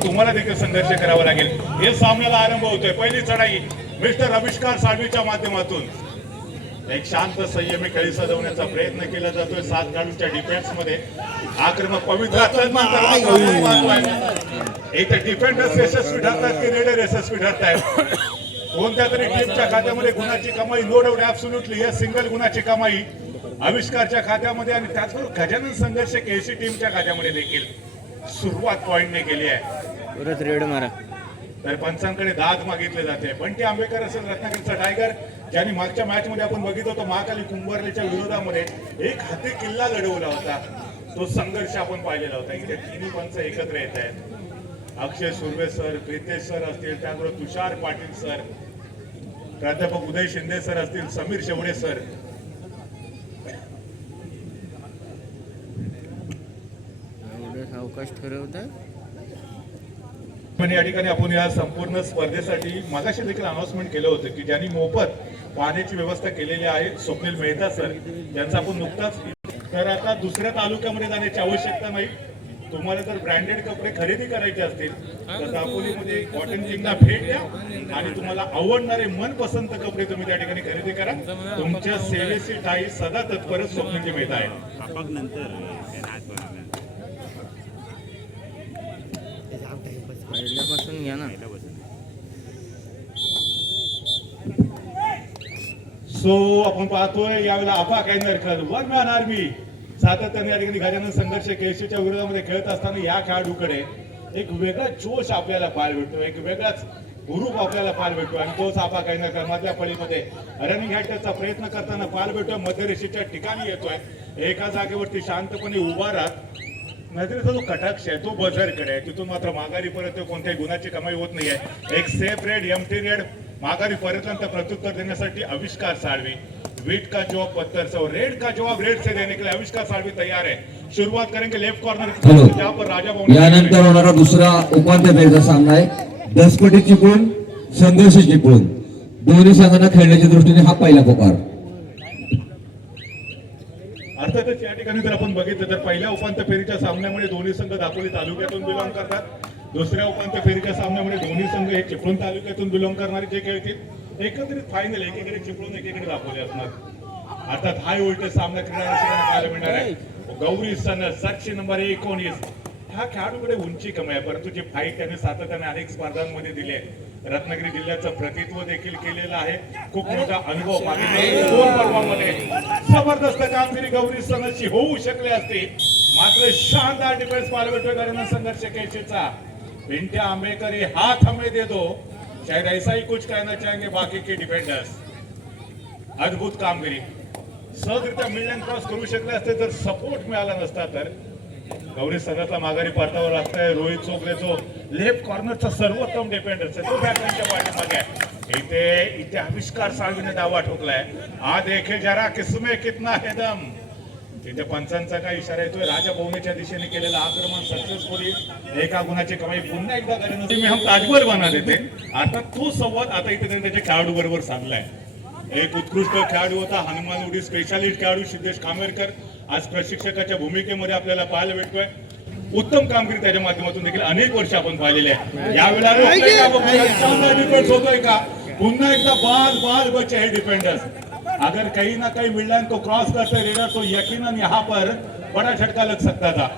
तर तुम्हाला देखील संघर्ष करावा लागेल. हे सामन्याला आरंभ होतोय. पहिली चढाई मिस्टर आविष्कार साळवीच्या माध्यमातून एक शांत संयमी खेळी सजवण्याचा प्रयत्न केला जातोय. 7 खेळाडूंच्या डिफेन्स मध्ये आक्रमक पवित्र इथे डिफेंडर्स यशस्वी ठरतात की रेडर यशस्वी ठरतायत. कोणत्या तरी टीमच्या खात्यामध्ये गुणाची कमाई, नो डाऊट ऍब्सोल्युटली या सिंगल गुणाची कमाई आविष्कारच्या खात्यामध्ये आणि त्याचबरोबर गजानन संघर्ष केसी टीमच्या खात्यामध्ये देखील सुरुवात पॉइंटने केली आहे. परत रेड मारा. तर पंचांकडे दाद मागितले जाते. बंटी आंबेकर असेल रत्नागिरीचा टायगर, ज्यांनी मागच्या मॅच मध्ये आपण बघितलं होतं महाकाली कुंभारलेच्या विरोधामध्ये एक हाती किल्ला लढवला होता. तो संघर्ष आपण पाहिलेला होता. इथे तिन्ही पंच एकत्र येत आहेत. अक्षय सुर्वे सर, प्रितेश सर असतील, त्याचबरोबर तुषार पाटील सर, प्राध्यापक उदय शिंदे सर असतील, समीर शेवडे सर. अवकाश ठरवता पण या ठिकाणी आपण या संपूर्ण स्पर्धेसाठी मागाशी देखील अनाउन्समेंट केलं होतं की ज्यांनी मोफत पाण्याची व्यवस्था केलेली आहे, स्वप्नील मेहता सर, ज्यांचा आपण नुकताच. तर आता दुसऱ्या तालुक्यामध्ये जाण्याची आवश्यकता नाही. तुम्हाला जर ब्रँडेड कपडे खरेदी करायचे असतील तर दापोलीमध्ये कॉटन किंगला भेट द्या आणि तुम्हाला आवडणारे मनपसंत कपडे तुम्ही त्या ठिकाणी खरेदी करा. तुमच्या सेवेची टाई सदा तत्पर स्वप्नील मेहता आहे. पहिल्यापासून घ्या ना. सो आपण पाहतोय यावेळेला आफा कॅनरकर वन मॅन आर्मी सातत्याने या ठिकाणी गजानन संघर्ष केसीच्या विरोधामध्ये खेळत असताना या खेळाडूकडे एक वेगळा जोश आपल्याला पाहायला भेटतो, एक वेगळाच हुरूप आपल्याला पाहायला भेटतो आणि तोच आफा कॅनरकर मधल्या फळीमध्ये रनिंग हॅटचा प्रयत्न करताना पाहायला भेटतोय. मध्यरेषेच्या ठिकाणी येतोय. एका जागेवरती शांतपणे उभा राहत नजरेचा जो कटाक्ष आहे तो बझरकडे आहे. तिथून मात्र माघारी परत कोणत्याही गुणाची कमाई होत नाहीये. एक सेफ रेड, एम्प्टी रेड माघारी परतल्यानंतर प्रत्युत्तर देण्यासाठी आविष्कार साळवी. वीट का जवाब पत्थर से और रेड का जवाब रेड से देने के लिए आविष्कार साळवी तैयार है. शुरुआत करेंगे लेफ्ट कॉर्नर जहां पर राजा भाऊ. यानंतर होणारा दुसरा उपांत्य फेरीचा सामना आहे दसपटी चिपळूण संघर्ष चिपळूण. दोन्ही संघांना खेळण्याच्या दृष्टीने हा पहिला पुकार. अर्थातच या ठिकाणी जर आपण बघितलं तर पहिल्या उपांत्य फेरीच्या सामन्यामध्ये दोन्ही संघ दापोली तालुक्यातून बिलॉंग करतात. दुसऱ्या उपांत्य फेरीच्या सामन्यामध्ये दोन्ही संघ हे चिपळूण तालुक्यातून बिलॉंग करणारे जे खेळतील. एकत्रित फायनल एकीकडे चिपळूण एकीकडे दापोली असणार. अर्थात हाय उलटे सामना पाहायला मिळणार आहे. गौरी सन साक्षी नंबर 19 ह्या खेळाडूकडे उंची कमी आहे, परंतु जी फाईट त्याने सातत्याने अनेक स्पर्धांमध्ये दिली आहे. रत्नागिरी जिल्ह्याचं प्रतिनिधित्व देखील केलेलं आहे. खूप मोठा अनुभव दोन पर्वामध्ये जबरदस्त कामगिरी गौरी सनची होऊ शकली असते, मात्र शानदार डिफेन्स पाहायला भेटतोय गजानन संघर्ष केसीचा. पिंट्या आंबेकर हाथ हमें दे दो, शायद ऐसा ही कुछ कहना चाहेंगे बाकी के डिफेंडर्स. अद्भुत कामगिरी. सहजरित्या मिडलँड क्रॉस करू शकले असते तर सपोर्ट मिळाला नसता. तर गौरी सगळ्यातला माघारी परतावर लागतंय. रोहित चोपडे जो लेफ्ट कॉर्नरचा सर्वोत्तम डिफेंडर तो बॅटमॅनच्या पाठीमागे आहे. इथे आविष्कार साळवीने दावा ठोकलाय. आ देखे जरा किसमे कितना है दम. इथे पंचांचा काय इशारा येतोय. राजा भवनेच्या दिशेने केलेलं आक्रमण सक्सेसफुली. एका गुणाची कमाई पुन्हा एकदा मी हम ताजवर बना देते. आता तो संवाद आता इथे त्यांनी त्याच्या खेळाडू बरोबर साधलाय. एक उत्कृष्ट खेळाडू होता हनुमान उडी स्पेशालिस्ट खेळाडू सिद्धेश कामेरकर आज प्रशिक्षकाच्या भूमिकेमध्ये आपल्याला पाहायला भेटतोय. उत्तम कामगिरी त्याच्या माध्यमातून देखील अनेक वर्ष आपण पाहिलेले आहे. यावेळेला डिफेंस होतोय का पुन्हा एकदा बाल बचे है डिफेंडर्स. अगर कहीं ना कहीं मिडलैंड को क्रॉस करते रेडर तो यकीनन यहाँ पर बड़ा झटका लग सकता था.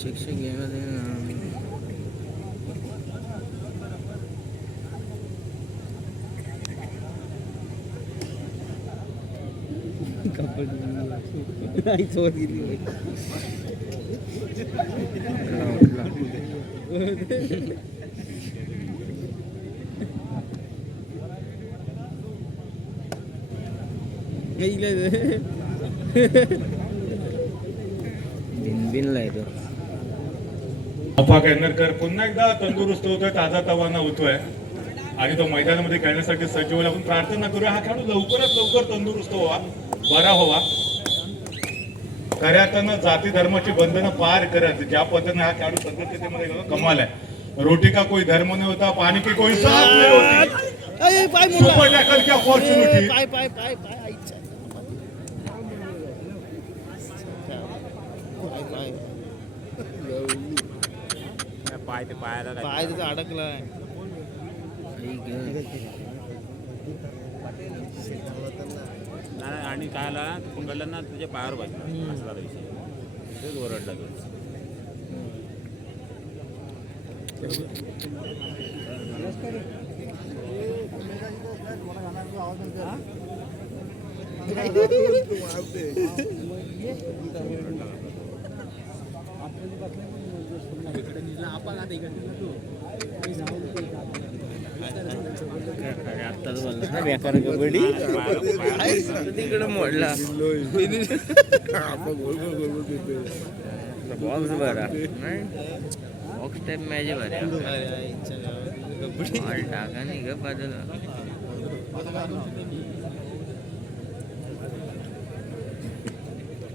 शिक्षक घेणार बिनला येतो. आफा कॅनरकर पुन्हा एकदा तंदुरुस्त होतोय, ताजा तवाना होतोय आणि तो मैदानामध्ये खेळण्यासाठी सज्ज होईल. आपण प्रार्थना करूया हा खेळाडू लवकरात लवकर तंदुरुस्त व्हावा, बरा व्हावा. खऱ्या अर्थानं जाती धर्माची बंधनं पार करत ज्या पद्धतीने हा खेळाडू संघटनेमध्ये गेला, कमाल आहे. रोटी का कोई धर्म नहीं होता, पानी की कोई साथ नहीं होती. सुपर टॅकल की अपॉर्च्युनिटी. पाय ते पायाला लागला. पाय तिथं अडकलाय. नाही, आणि काय आला तू पकडलं ना तुझ्या पायावर बसला असा झाला विषय. तेच ओरडला तो. आत्ताच बोलला ना बेकार कबड्डी तिकडं मोडला बॉक्स बरा बॉक्स टाइप मॅच बऱ्या बॉल टाका नाही ग बाजूला.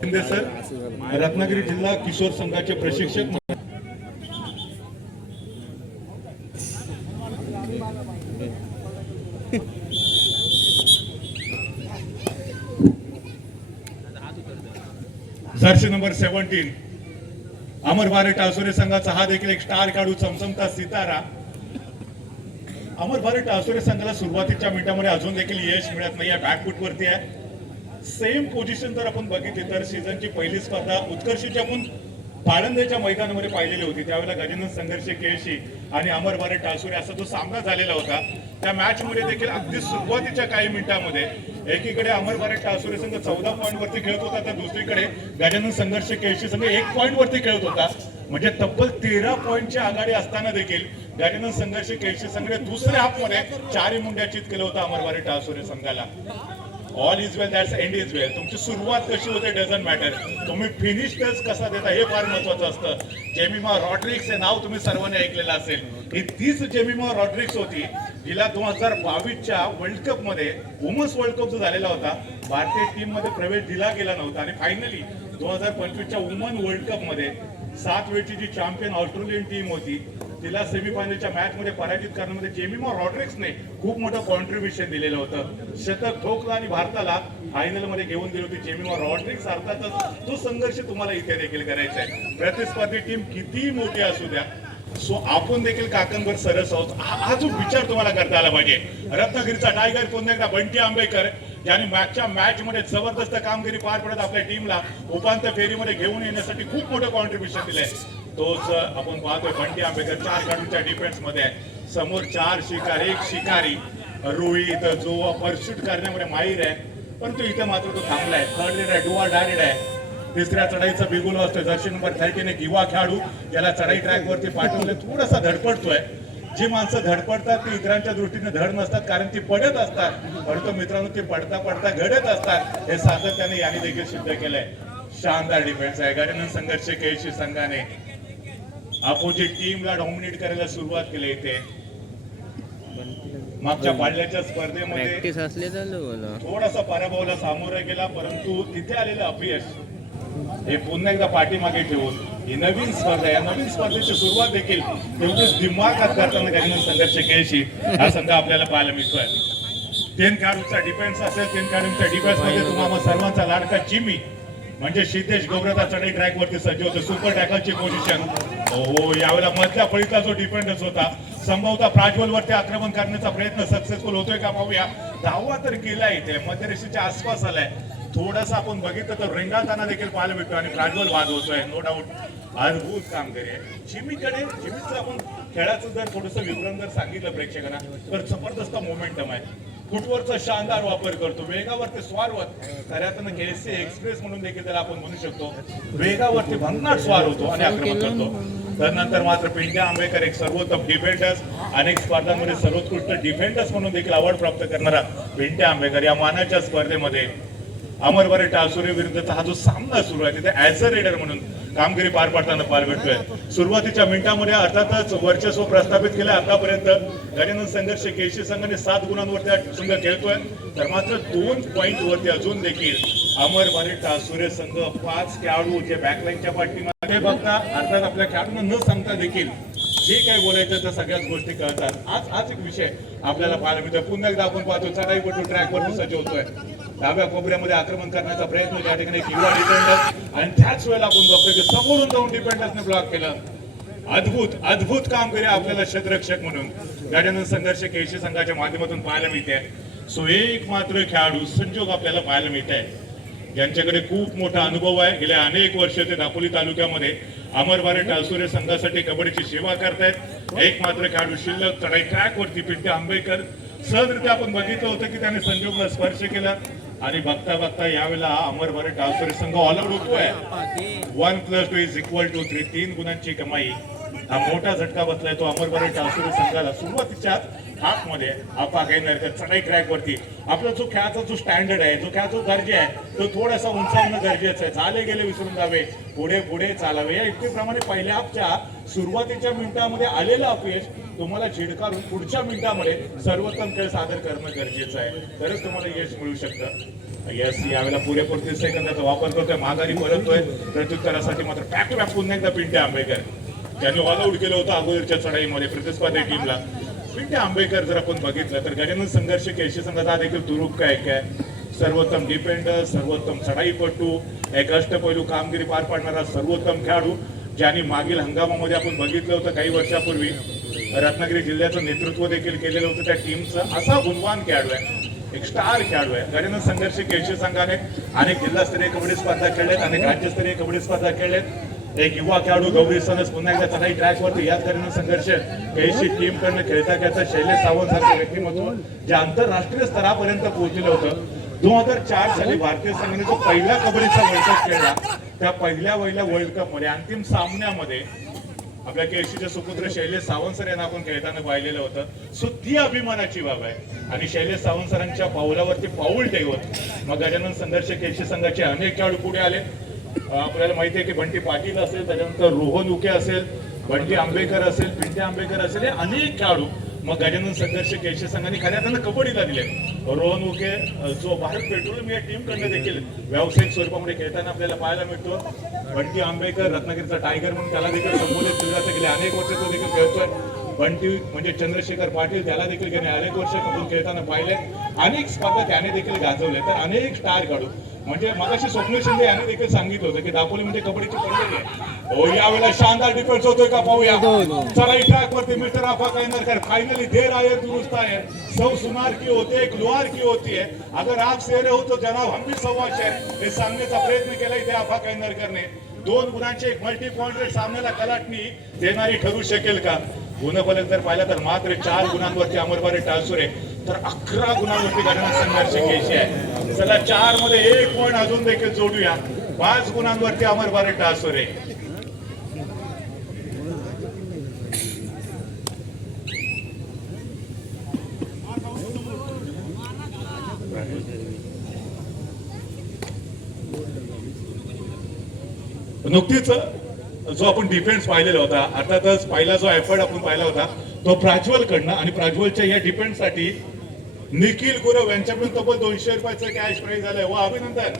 शिंदे सर, रत्नागिरी जिल्हा किशोर संघाचे प्रशिक्षक. जर्सी नंबर 17 अमर भारत टासुरे संघाचा हा देखील एक स्टार खेळाडू चमचमता सितारा. अमर भारत टासुरे संघाला सुरुवातीच्या मिनिटांमध्ये अजून देखील यश मिळत नाही, बॅकफूट वरती आहे. सेम पोझिशन जर आपण बघितली तर सीझनची पहिली स्पर्धा उत्कर्षची आपण पाळंदेच्या मैदानामध्ये पाहिलेली होती. त्यावेळेला गजानन संघर्ष केळशी आणि अमर भारत टासुरे असा जो सामना झालेला होता. त्या मॅच मध्ये देखील अगदी सुरुवातीच्या काही मिनिटांमध्ये एकीकडे अमर भारत टासुरे संघ 14 पॉईंट वरती खेळत होता, तर दुसरीकडे गजानन संघर्ष केळशी संघ 1 पॉईंट वरती खेळत होता. म्हणजे तब्बल 13 पॉईंटची आघाडी असताना देखील गजानन संघर्ष केळशी संघाने दुसऱ्या हाफ मध्ये 4 मुंड्याचीत केलं होतं अमर भारत टासुरे संघाला. All is well that's end is well. तुमची सुरुवात कशी होते डझंट मॅटर, तुम्ही फिनिश टच कसा देता हे फार महत्वाचं असतं. जेमिमा रॉड्रिक्स हे नाव तुम्ही सर्वांनी ऐकलेलं असेल. ही तीच जेमिमा रॉड्रिक्स होती जिला 2022च्या वर्ल्ड कप मध्ये वुमन्स वर्ल्ड कप जो झालेला होता भारतीय टीम मध्ये प्रवेश दिला गेला नव्हता, आणि फायनली 2025च्या वुमन वर्ल्ड कप मध्ये 7 वेळची जी चॅम्पियन ऑस्ट्रेलियन टीम होती तिला सेमीफायनलच्या मॅच मध्ये पराजित करण्यामध्ये जेमिमा रॉड्रिक्सने खूप मोठं कॉन्ट्रीब्युशन दिलेलं होतं. शतक ठोकलं आणि भारताला फायनल मध्ये घेऊन दिली होती जेमिमा रॉड्रिक्स. अर्थातच तो संघर्ष तुम्हाला इथे देखील करायचा आहे. प्रतिस्पर्धी टीम कितीही मोठी असू द्या, सो आपण देखील काकणभर सरस आहोत हा जो विचार तुम्हाला करता आला पाहिजे. रत्नागिरीचा टायगर पुन्हा एकदा बंटी आंबेकर ज्यांनी मागच्या मॅच मध्ये जबरदस्त कामगिरी पार पडत आपल्या टीमला उपांत्य फेरीमध्ये घेऊन येण्यासाठी खूप मोठं कॉन्ट्रीब्युशन दिलंय. तोच आपण पाहतोय बंटी आंबेकर 4 खेळाडूंच्या डिफेन्स मध्ये आहे. समोर 4 शिकार, 1 शिकारी रोहित जो परशूट करण्यामध्ये माहीर आहे, परंतु इथे मात्र तो थांबलाय. थर्ड रेड आहे, डुआ डायरेड आहे. तिसऱ्या चढाईचा बिगुल असतोय. जर्सी नंबर 13 एक युवा खेळाडू याला चढाई ट्रॅक वरती पाठवले. थोडासा धडपडतोय. जी माणसं धडपडतात ती इतरांच्या दृष्टीने धड नसतात, कारण ती पडत असतात, परंतु मित्रांनो ती पडता पडता घडत असतात. हे सातत्याने यांनी देखील सिद्ध केलंय. शानदार डिफेन्स आहे. गजानन संघर्ष केळशी संघाने अपोजिट टीमला डॉमिनेट करायला सुरुवात केली. इथे मागच्या पाडल्याच्या स्पर्धेमध्ये प्रॅक्टिस असले तर थोडासा पराभवाला सामोरा गेला, परंतु तिथे आलेलं अपयश हे पुन्हा एकदा पाठीमागे ठेवून ही नवीन स्पर्धा, या नवीन स्पर्धेची सुरुवात देखील तेवढेच दिमागात करताना गजानन संघर्ष केळशी हा संघ आपल्याला पाहायला मिळतोय. 3 खेळाडूंचा डिफेन्स असेल, 3 खेळाडूंच्या डिफेन्स मध्ये तुम्हाला सर्वांचा लाडका चिमी म्हणजे सिद्धेश गोब्रता चढाई ट्रॅक वरती सज्ज होते. सुपर टॅकलची पोझिशन. हो, यावेळेला मधल्या फळीचा जो डिफेंडर्स होता संभवतः प्राज्वल वरती आक्रमण करण्याचा प्रयत्न सक्सेसफुल होतोय का पाहूया. धावा तर केला इथे, मध्यरेषेच्या आसपास आलाय. थोडंसं आपण बघितलं तर रेंगाळताना देखील पाहायला भेटतो आणि प्राज्वल वाद होतोय. नो डाऊट अद्भुत कामगिरी आहे चिमीचं. आपण खेळाचं जर थोडंसं विवरण जर सांगितलं प्रेक्षकांना तर जबरदस्त मोमेंटम आहे. फुटवरचा शानदार वापर करतो. वेगावरती स्वारवत खऱ्यातनं केएससी एक्सप्रेस म्हणून देखील त्याला आपण म्हणू शकतो. वेगावरती भन्नाट स्वार होतो आणि आक्रमण करतो. त्यानंतर मात्र पिंट्या आंबेकर एक सर्वोत्तम डिफेंडर्स, अनेक स्पर्धांमध्ये सर्वोत्कृष्ट डिफेंडर्स म्हणून देखील अवॉर्ड प्राप्त करणारा पिंट्या आंबेकर या मानाच्या स्पर्धेमध्ये अमर बारे टाळसुरे विरुद्धचा हा जो सामना सुरू आहे तिथे ऍज अ रेडर म्हणून कामगिरी पार पाडताना पाहायला भेटतोय. सुरुवातीच्या मिनिटांमध्ये अर्थातच वर्चस्व प्रस्थापित केलं. आतापर्यंत गजानन संघर्ष केसी संघाने 7 गुणांवरती हा संघ खेळतोय, तर मात्र 2 पॉइंट वरती अजून देखील अमर बारे टाळसुरे संघ 5 खेळाडू जे बॅकलाईनच्या पाठीमध्ये बघता अर्थात आपल्या खेळाडूंना न सांगता देखील जे काही बोलायचं त्या सगळ्याच गोष्टी कळतात. आज एक विषय आपल्याला पाहायला मिळतो. पुन्हा एकदा आपण पाहतो चढाईपटू ट्रॅकवरती सज्ज होतोय. डाव्या कोपऱ्यामध्ये आक्रमण करण्याचा प्रयत्न त्या ठिकाणी किंवा डिफेंडर आणि त्याच वेळेला आपण बघतोय की समोरून जाऊन डिफेंडर्सने ब्लॉक केलं. अद्भुत कामगिरी आपल्याला क्षेत्ररक्षक म्हणून गजानन संघर्ष केसी संघाच्या माध्यमातून पाहायला मिळते. सो एक मात्र खेळाडू संजोग आपल्याला पाहायला मिळत आहे ज्यांच्याकडे खूप मोठा अनुभव आहे. गेल्या अनेक वर्ष ते दापोली तालुक्यामध्ये अमर बारे टाळसुरे संघासाठी कबड्डीची सेवा करतायत. एक मात्र खेळाडू शिल्लक चढाई ट्रॅकवरती पिंट्या आंबेकर सहजरित्या आपण बघितलं होतं की त्याने संजोगला स्पर्श केला आणि बघता यावेळेला अमर बारे टाळसुरे संघ ऑल आउट होतोय. 1+2 = 3 3 गुणांची कमाई हा मोठा झटका बसलाय तो अमर बारे टाळसुरे संघाला. सुरुवातीच्या हाफ मध्ये आपा काही नरकत चढाई ट्रॅक वरती आपला जो खेळाचा जो स्टँडर्ड आहे, जो खेळाचा दर्जा आहे तो थोडासा उंचावणं गरजेचं आहे. झाले गेले विसरून जावे, पुढे चालावे. या युक्तीप्रमाणे पहिल्या हाफच्या सुरुवातीच्या मिनिटांमध्ये आलेलं अपयश तुम्हाला झिडकारून पुढच्या मिनिटांमध्ये सर्वोत्तम खेळ सादर करणं गरजेचं आहे, तरच तुम्हाला यश मिळू शकतं. यस यावेळेला पुरेपूर 30 सेकंदाचा वापर करतोय, माघारी परततोय. प्रत्युत्तरासाठी मात्र बॅक टू बॅक पुन्हा एकदा पिंट्या आंबेकर ज्यांनी ऑल आउट केलं होतं अगोदरच्या चढाईमध्ये प्रतिस्पर्धी टीमला. पिंट्या आंबेकर जर आपण बघितलं तर गजानन संघर्ष केसी संघाचा देखील तुरुप काय सर्वोत्तम डिफेंडर, सर्वोत्तम चढाईपटू, एक अष्टपैलू कामगिरी पार पाडणारा सर्वोत्तम खेळाडू ज्यांनी मागील हंगामामध्ये आपण बघितलं होतं काही वर्षापूर्वी रत्नागिरी जिल्ह्याचं नेतृत्व देखील केलेलं होतं त्या टीमचं. असा गुणवान खेळाडू आहे, एक स्टार खेळाडू आहे. गजानन संघर्ष केसी संघाने अनेक जिल्हास्तरीय कबड्डी स्पर्धा खेळल्यात, अनेक राज्यस्तरीय कबड्डी स्पर्धा खेळल्यात. एक युवा खेळाडू गौरी सनस पुन्हा एकदा चढाई ट्रॅकवरती याच गजानन संघर्ष केसी टीम कडनं खेळता शैलेश सावंत सारखं व्यक्तिमत्व जे आंतरराष्ट्रीय स्तरापर्यंत पोहोचलं होतं. 2004 साली भारतीय संघाने जो पहिला कबड्डीचा वर्ल्ड कप खेळला त्या पहिल्या वर्ल्ड कप मध्ये अंतिम सामन्यामध्ये आपल्या केसीचे सुपुत्र शैलेश सावंत सर यांना आपण खेळताना पाहिलेलं होतं. सो ती अभिमानाची बाब आहे आणि शैलेश सावंत सरांच्या पावलावरती पाऊल ठेवत मग गजानन संघर्ष केसी संघाचे अनेक खेळाडू पुढे आले. आपल्याला माहिती आहे की बंटी पाटील असेल, त्याच्यानंतर रोहन उके असेल, बंटी आंबेकर असेल, पिंट्या आंबेकर असेल, हे अनेक खेळाडू मग गजानन संघर्ष केसी संघाने खऱ्या त्यांना कबड्डीला दिले. रोहन उके जो भारत पेट्रोलियम या टीम कडनं देखील व्यावसायिक स्वरूपामध्ये खेळताना आपल्याला पाहायला मिळतो. बंटी आंबेकर रत्नागिरीचा टायगर म्हणून त्याला देखील संबोधित केलं जातं. गेले अनेक वर्ष तो देखील खेळतोय. बंटी म्हणजे चंद्रशेखर पाटील त्याला देखील गेले अनेक वर्ष कबूल खेळताना पाहिले. अनेक स्पर्धा त्याने देखील गाजवले. तर अनेक स्टार काढू म्हणजे मगाशी स्वप्नील शिंदे यांनी देखील सांगितलं होतं की दापोली म्हणजे कबड्डीची पंढरी आहे. हो यावेळेला शानदार डिफेन्स होतोय का पाहूया. चढाई ट्रॅक वरती मिस्टर आफा कायनरकर फाइनली देर आए दुरुस्त आहे. सौ सुनार की होते एक लोहार की होती है, अगर आप शेरे हो तो जनाब हम भी सव्वाशे हे सांगण्याचा प्रयत्न केला इथे आफा कायनरकरने. 2 गुणांचे एक मल्टी पॉइंटेड सामन्याला कलाटणी देणारी ठरू शकेल का. गुणफलक जर पाहिला तर मात्र 4 गुणांवरती अमर बारे टाळसुरे, तर 11 गुणांवरती गजानन संघर्ष केसी आहे. चला 4 मध्ये 1 पॉइंट अजून देखील जोडूया. 5 गुणांवरती अमर बारे टाळसुरे. नुकतीच जो आपण डिफेन्स पाहिलेला होता, अर्थातच पहिला जो एफर्ट आपण पाहिला होता तो प्राज्वल कडनं आणि प्राज्वलच्या या डिफेन्ससाठी निखिल गुरव यांच्याकडून तब्बल 200 रुपयाचं कॅश प्राइज आलंय. व अभिनंदन.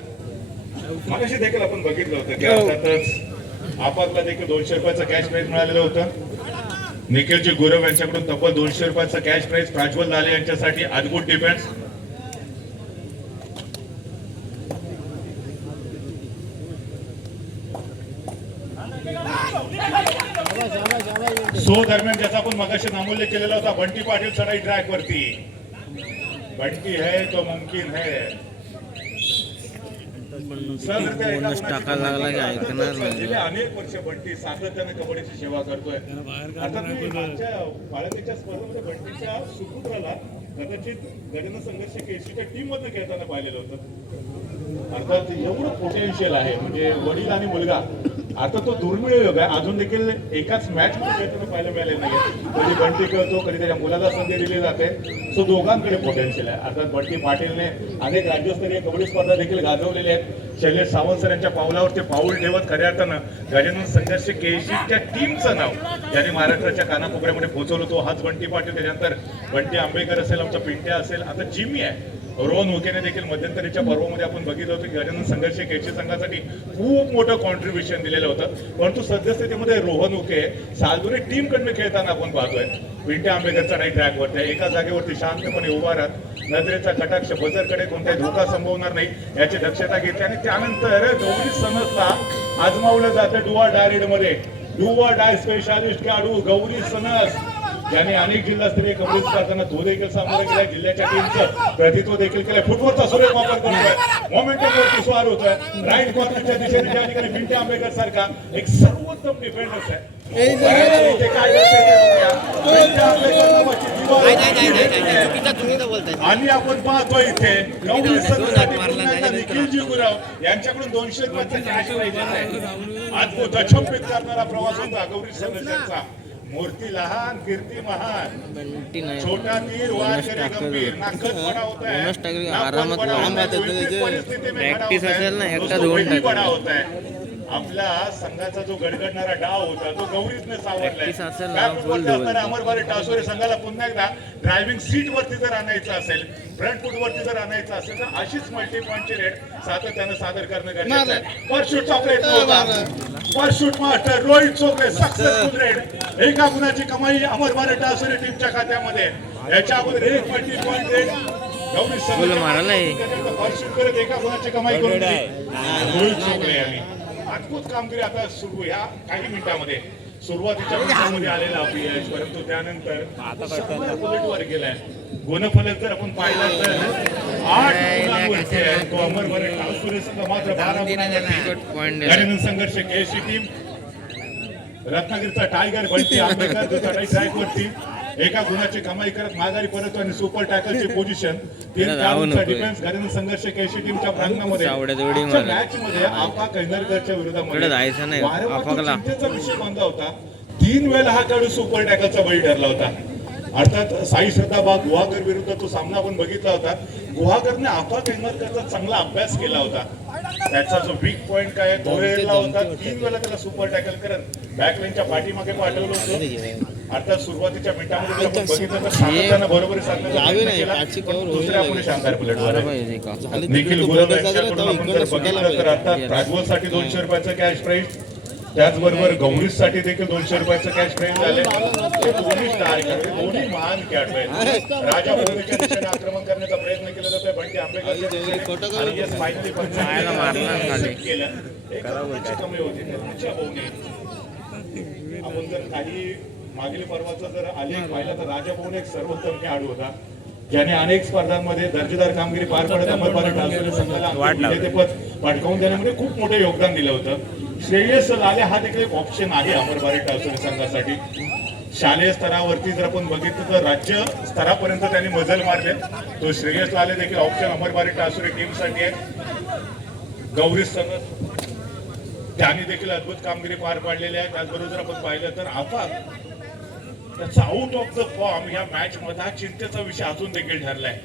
मगाशी देखील आपण बघितलं होतं की अर्थातच आपातला देखील 200 रुपयाचं कॅश प्राइज मिळालेलं होतं. निखिलजी गुरव यांच्याकडून तब्बल 200 रुपयाचं कॅश प्राइज प्राज्वल लाले यांच्यासाठी. अद्भुत डिफेन्स. सो दरम्यान ज्याचा आपण मगाशी नामोल्लेख केलेला होता बंटी पाटील चढाई ट्रॅक वरती. बंटी है तो मुमकिन है. टाकायला लागला की ऐकणार नाही. अनेक वर्ष बंटी सातत्याने कबड्डीची सेवा करतोय. आता मी बाळकीच्या स्पर्धेमध्ये बंटीच्या सुपुत्राला कदाचित गजानन संघर्ष केसीच्या टीम मध्ये खेळताना पाहिलेलं होतं. अर्थात एवढं पोटेन्शियल आहे म्हणजे वडील आणि मुलगा आता तो दुर्मिळ योग आहे, अजून देखील एकाच मॅच मध्ये पाहायला मिळाले नाही. कधी बंटी कळतो, कधी त्याच्या मुलाला संधी दिली जाते. सो दोघांकडे पोटेन्शियल आहे. आता बंटी पाटीलने अनेक राज्यस्तरीय कबड्डी स्पर्धा देखील गाजवलेल्या आहेत. शैलेश सावंत सर यांच्या पावलावर ते पाऊल ठेवत खऱ्या अर्थानं गजानन संघर्ष केएससीच्या टीमचं नाव ज्याने महाराष्ट्राच्या कानाकोपऱ्यामध्ये पोहोचवलं तो हाच बंटी पाटील. त्याच्यानंतर बंटी आंबेकर असेल, आमचा पिंट्या असेल, आता जिमी आहे. रोहन हुकेने देखील मध्यंतरीच्या पर्वामध्ये आपण बघितलं होतं की गजानन संघर्ष केएससी संघासाठी खूप मोठं कॉन्ट्रीब्युशन दिलेलं होतं. परंतु सद्यस्थितीमध्ये रोहन हुके सालगुरी टीम कडनं खेळताना आपण पाहतोय. पिंट्या आंबेकरचा नाही ट्रॅकवरती आहे, एका जागेवरती शांतपणे उभा राहत नजरेचा कटाक्ष बजरकडे कोणताही धोका संभवणार नाही याची दक्षता घेतली. आणि त्यानंतर गौरी सनसला आजमावलं जातं डुआ डायरेड मध्ये. डुआ डाय स्पेशालिस्ट खेळाडू गौरी सनस ज्याने अनेक जिल्हास्तरीय कबड्डी स्पर्धांना तो देखील सामोरं केलाय. जिल्ह्याच्या टीमचं प्रतिनिधित्व देखील केलंय. फुटबॉलचा सुरेख वापर करतोय, मोमेंटमवरती स्वार होतोय. राईट कॉर्नरच्या दिशेने ज्या ठिकाणी पिंट्या आंबेकर सारखा एक सर्वोत्तम डिफेंडर्स आहे. ते काय करते ते बघूया. पिंट्या आंबेकर नावाची दिवाळी आणि आपण पाहतोय इथे गौरी सनससाठी पुन्हा एकदा निखिलजी गुराव यांच्याकडून 200 रुपयाचा कॅश प्राइज आहे. अद्भुत अचंबित करणारा प्रवास होता गौरी सनस यांचा. मूर्ती लहान कीर्ती महान, बंटी नाही छोटा तीर वार करे गंभीर, ना खत बड़ा होता है बोनस टाकले ना आरामात पद बड़ा लांब होता है, जातात विपरीत त्याचे. परिस्थिती में खड़ा प्रॅक्टिस होता है, असेल ना, एकटा दोस्तों, दोन वही टाकले. बड़ा होता है. आपल्या संघाचा जो गडगडणारा डाव होता तो गौरीजने सावरलाय. प्रॅक्टिस असेल ना, बॅकफुट फुल वरती असणाऱ्या अमरभारी टासोरे संघाला पुन्हा एकदा ड्रायव्हिंग सीट वरती जर आणायचं असेल, फ्रंट फूट वरती जर आणायचं असेल तर अशीच मल्टी पॉईंटची रेट सातत्यानं सादर करणं गरजेचं आहे. परशूटचा प्रयत्न होता. Pursuit master Rohit Chogle successful raid. एका गुणाची कमाई अमरभारी टासोरे टीमच्या खात्यामध्ये. याच्या अगोदर एक मल्टी पॉईंट रेट गौरी बोल मारायला आहे. परशूट करत एका गुणाची कमाई करून दिली रोहित चोगले यांनी. अद्भुत कामगिरी आता सुरू ह्या काही मिनिटांमध्ये सुरुवातीच्या मिनिटांमध्ये आलेला अपयश, परंतु त्यानंतर बुलेटवर गेलाय. गुणफलक जर आपण पाहिला तर 8 गुणांवरती आहे तो अमरभारी टासोरे संघ मात्र 12 गुणांवरती. गजानन संघर्ष केएससी टीम रत्नागिरीचा टायगर बंटी आंबेकर दुसऱ्या ट्रॅक वरती एका गुणाची कमाई करत माघारी परत आणि सुपर टॅकलची position. Defence Gajanan Sangharsh KSC टीमच्या प्रांगणामध्ये मॅच मध्ये आपा कैनरकरच्या विरोधामध्ये वारंवार चिंतेचा विषय बनला होता. 3 वेळा हा खेळाडू सुपर टॅकलचा बळी ठरला होता. अर्थात साई श्रद्धा गुहागर विरुद्ध तो सामना आपण बघितला होता. गुहागरने आपा कैनरकरचा चांगला अभ्यास केला होता. त्याचा जो वीक पॉइंट काय तो वेळेला होता. 3 वेळा त्याला सुपर टॅकल करत बॅकलाईनच्या पाठीमागे पाठवलं होतं. अर्थात सुरुवातीच्या मिनिटांमध्ये आपण बघितलं तर सातत्यानं बरोबरी साधण्याचा प्रयत्न केला. दुसऱ्या पुढे शानदार बुलेट निखिल गुरव यांच्याकडून आपण जर बघितलं तर अर्थात प्राजवलसाठी 200 रुपयाचं कॅश प्राइज, त्याचबरोबर गौरीसाठी देखील 200 रुपयाचं कॅश प्राइज झाले. हे दोन्ही स्टार खेळाडू, दोन्ही महान खेळाडू आहेत. राजा बरोबरच्या दिशेने आक्रमण करण्याचा प्रयत्न केला जातोय. बंटी आंबेकरच्या दिशेने आणि या स्पाईकने पण केलं. एक कमी होती त्याच्या होऊने. आपण जर काही मागील पर्वाचा जर आलेख पाहिला तर राजा भाऊन एक सर्वोत्तम खेळाडू होता ज्याने अनेक स्पर्धांमध्ये दर्जेदार कामगिरी पार पडत अमरभारी टासोरे संघाला विजेतेपद पटकावून देण्यामध्ये खूप मोठे योगदान दिलं होतं. श्रेयस लाले हा देखील एक ऑप्शन आहे अमरभारी टासोरे संघासाठी. शालेय स्तरावरती जर आपण बघितलं तर राज्य स्तरापर्यंत त्यांनी मजल मारले. तो श्रेयस लाले देखील ऑप्शन अमरभारी टासोरे टीमसाठी आहे. गौरी संघ त्यांनी देखील अद्भुत कामगिरी पार पाडलेली आहे. त्याचबरोबर जर आपण पाहिलं तर आपा त्याचा आउट ऑफ द फॉर्म या मॅच मध्ये हा चिंतेचा विषय अजून देखील ठरलाय.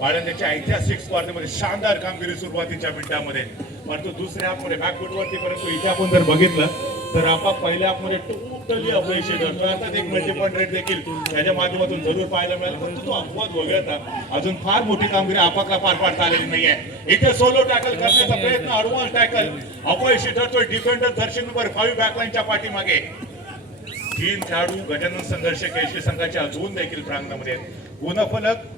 त्याच्या ऐतिहासिक स्पर्धेमध्ये शानदार कामगिरी सुरुवातीच्या मिनिटांमध्ये, परंतु दुसऱ्या हाफमध्ये बॅकफुटवरती. परंतु इथे आपण जर बघितलं तर आपा पहिल्या हाफमध्ये टोटली अपयशी ठरतो. आता एक मल्टी पॉईंट रेट देखील त्याच्या माध्यमातून जरूर पाहायला मिळाला, परंतु तो अपवाद वगळता अजून फार मोठी कामगिरी आपाकला पार पाडता आलेली नाहीये. इथे सोलो टॅकल करण्याचा प्रयत्न, ऍडव्हान्स टॅकल अपयशी ठरतोय. डिफेंडर दर्शन नंबर 5 बॅकलाईनच्या पाठीमागे. 3 खेळाडू गजानन संघर्ष केएससी संघाचे अजून देखील प्रांगणामध्ये आहेत. गुणफलक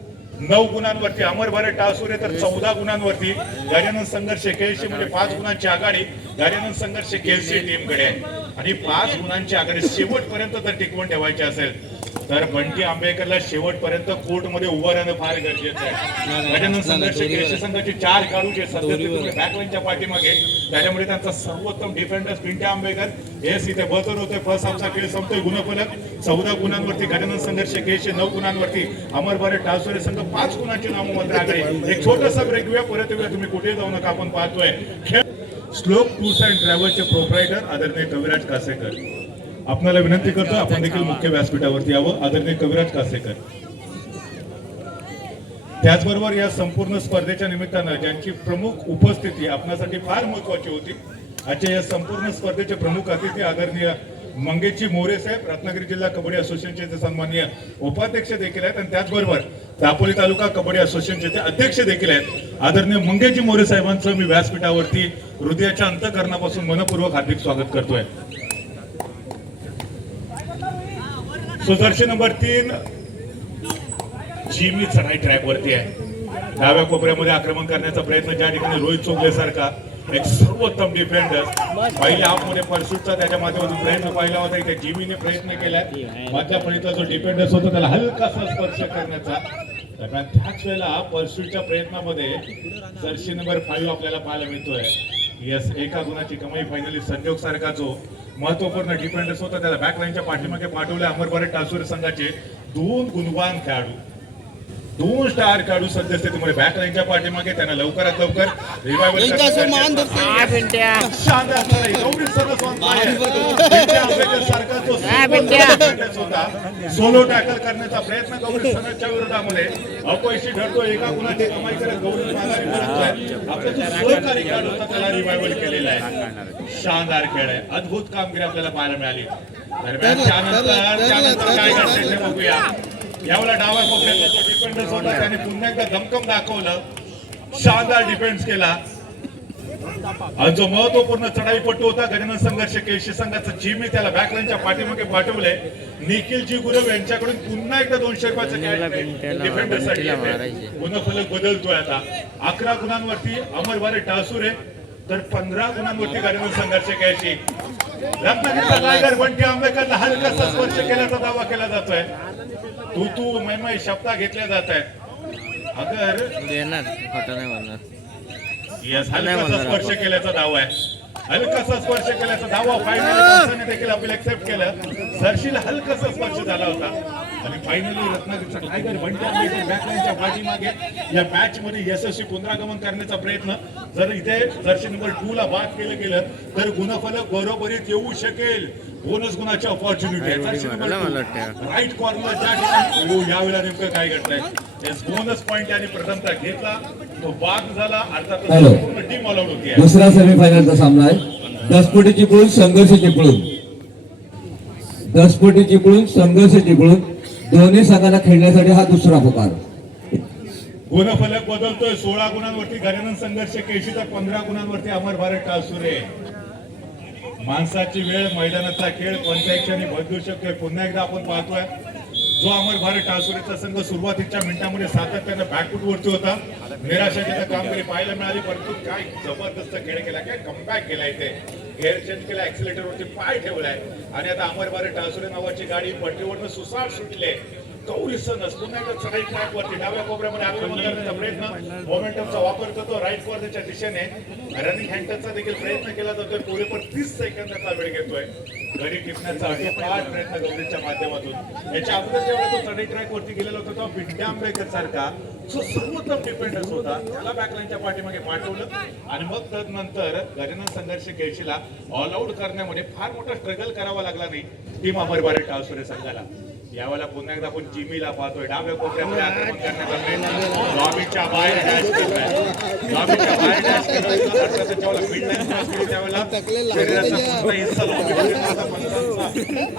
9 गुणांवरती अमरभारी टासोरे तर 14 गुणांवरती गजानन संघर्ष केएससी मध्ये 5 गुणांची आघाडी गजानन संघर्ष केएससी टीमकडे आहे. आणि 5 गुणांची आघाडी शेवटपर्यंत जर टिकवून ठेवायची असेल तर बंटी आंबेकरला शेवटपर्यंत कोर्टमध्ये उभं राहणं फार गरजेचं आहे. गजानन संघर्ष केएससी संघाचे 4 खेळाडू जे सध्या बॅकलाईनच्या पाठीमागे, त्याच्यामुळे त्यांचा सर्वोत्तम डिफेंडर पिंट्या आंबेकर हेच इथे बदल होते. फर्स्ट हाफचा खेळ संपतोय. गुणफलक 14 गुणांवरती गजानन संघर्ष केएससी, 9 गुणांवरती अमरभारी टासोरे संघ 5 गुणांची नाममात्र आघाडी. एक छोटासा ब्रेक घेऊया, परत येऊया. तुम्ही कुठे जाऊ नका. आपण पाहतोय खेळ श्लोक टूर्स अँड ट्रॅव्हल्सचे प्रोप्रायटर आदरणीय कविराज कासेकर, आपल्याला विनंती करतो आपण देखील मुख्य व्यासपीठावरती यावं. आदरणीय कविराज कासेकर. त्याचबरोबर या संपूर्ण स्पर्धेच्या निमित्तानं ज्यांची प्रमुख उपस्थिती आपल्यासाठी फार महत्वाची होती, आजच्या या संपूर्ण स्पर्धेचे प्रमुख अतिथी आदरणीय मंगेशजी मोरे साहेब, रत्नागिरी जिल्हा कबड्डी असोसिएशनचे सन्माननीय उपाध्यक्ष देखील आहेत आणि त्याचबरोबर दापोली तालुका कबड्डी असोसिएशनचे अध्यक्ष देखील आहेत आदरणीय मंगेशजी मोरे साहेबांचं मी व्यासपीठावरती हृदयाच्या अंतःकरणापासून मनपूर्वक हार्दिक स्वागत करतोय. जर्सी नंबर 3 जिमी चढाई ट्रॅक वरती आहे. डाव्या कोपऱ्यामध्ये आक्रमण करण्याचा प्रयत्न, ज्या ठिकाणी रोहित चोगले सारखा एक सर्वोत्तम डिफेंडर पहिल्या हाफमध्ये परसूटचा त्याच्या माध्यमातून प्रयत्न पाहिला होता. इथे जिमीने प्रयत्न केलाय. मधल्या फळीतला जो डिफेंडर होता त्याला हलकासा स्पर्श करण्याचा. दरम्यान त्याच वेळेला परसूटच्या प्रयत्नामध्ये जर्सी नंबर 5 आपल्याला पाहायला मिळतोय. यस, एका गुणाची कमाई. फायनली संजोग सारखा जो महत्वपूर्ण डिफेंडर्स होता त्याला बॅकलाईनच्या पाठीमागे पाठवले. अमरबारे टासुरे संघाचे 2 गुणवान खेळाडू, 2 स्टार खेळाडू सद्यस्थितीमध्ये बॅकलाईनच्या पाठीमागे. त्यांना लवकरात लवकर रिवायवल सोलो टॅकल करण्याचा प्रयत्न गौरी सनदच्या विरोधामध्ये अपयशी ठरतो. एका गुणाची कमाई करत गौरी माघारी परततोय. आपला जो सहकारी खेळाडू होता त्याला रिवायवल केलेला आहे. शानदार खेळ आहे, अद्भुत कामगिरी आपल्याला पाहायला मिळाली. दरम्यान त्यानंतर काय घडतंय ते बघूया. यावेळेला डाव्या कोपऱ्यातला जो डिफेंडर्स होता त्याने पुन्हा एकदा दमकम दाखवलं, शानदार डिफेन्स केला. आणि जो महत्वपूर्ण चढाईपट्टू होता गजानन संघर्ष केशी संघाचा जिमी, त्याला बॅकलाईनच्या पाठीमागे पाठवले. निखिलजी गुरव यांच्याकडून पुन्हा एकदा 200 रुपयाचं डिफेंडरसाठी गुणफलक बदलतोय. आता 11 गुणांवरती अमरबारे टासुरे, तर 15 गुणांवरती गजानन संघर्ष केशी. रत्नागिरीचा टायगर बंटी आंबेकरला हलकासा स्पर्श केल्याचा दावा केला जातोय. तू मैमै शब्दा घेतल्या जात आहेत. अगर यस, हलकासा स्पर्श केल्याचा दावा आहे. हलकासा स्पर्श केल्याचा दावा फायनली देखील अपील एक्सेप्ट केलं. जर्शीला हलकासा स्पर्श झाला होता आणि फायनली रत्नागिरीचा टायगर बंटी आंबेकर बॅकलाईनच्या पाठीमागे या मॅच मध्ये यशस्वी पुनरागमन करण्याचा प्रयत्न. जर इथे जर्सी नंबर 2 ला बाद केलं गेलं तर गुणफलक बरोबरीत येऊ शकेल. बोनस गुणाची ऑपॉर्च्युनिटी आहे. राईट कॉर्नर ज्या ठिकाणी यावेळेला नेमकं काय घडलंय, बोनस पॉइंट यांनी प्रथमतः घेतला, तो बाद झाला. अर्थात पूर्ण टीम ऑल आउट होती. दुसरा सेमीफायनलचा सामना आहे. 10 कोटी चिपळूण संघर्ष चिपळूण. 10 कोटी चिपळूण संघर्ष चिपळूण. दोन्ही संघांना खेळण्यासाठी हा दुसरा पुकार. गुणफलक बदलतोय. 16 गुणांवरती गजानन संघर्ष केशी, तर 15 गुणांवरती अमरबारे टासुरे. माणसाची वेळ, मैदानाचा खेळ कोणत्याही क्षणी बदलू शकतोय. पुन्हा एकदा आपण पाहतोय जो अमरबारे टासुरेचा संघ सुरुवातीच्या मिनिटांमध्ये सातत्यानं बॅकफूट वरती होता. निराशाजनक कामगिरी पाहायला मिळाली, परंतु काय जबरदस्त खेळ केला, काय कमबॅक केला. इथे गेअर चेंज केला, ऍक्सिलेटर वरती पाय ठेवलाय आणि आता अमरबारे टासुरे नावाची गाडी पट्टीवरनं सुसाट सुटले. गौरी सनस पुन्हा एकदा चढाई ट्रॅक वरती डाव्या कोपऱ्यामध्ये आक्रमण करण्याचा प्रयत्न, मोमेंटमचा वापर करतो. राईट कॉर्नरच्या दिशेने रनिंग हँडटचचा देखील प्रयत्न केला जातोय. पुरेपूर 30 सेकंदाचा वेळ घेतोय. घरी टिपण्याचा अटोपाट प्रयत्न गौरीच्या माध्यमातून. याच्या अगोदर जेव्हा तो चढाई ट्रॅक वरती गेलेला होता तेव्हा बिंड्या आंबेकर सारखा जो सर्वोत्तम डिफेंडर्स होता त्याला बॅकलाईनच्या पाठीमागे पाठवलं आणि मग तदनंतर गजानन संघर्ष केशीला ऑल आउट करण्यामध्ये फार मोठा स्ट्रगल करावा लागला नाही टीम अमरबारे टासुरे संघाला. यावेळेला पुन्हा एकदा आपण जिमीला पाहतोय. डाव्या कोपऱ्यामध्ये आक्रमण करण्याचा प्रयत्न, लॉबीच्या बाहेर डॅश केलाय. लॉबीच्या बाहेर डॅश केलाय. अर्थात जेव्हा फिटनेस क्रॉस केली त्यावेळेला शरीराचा पूर्ण हिस्सा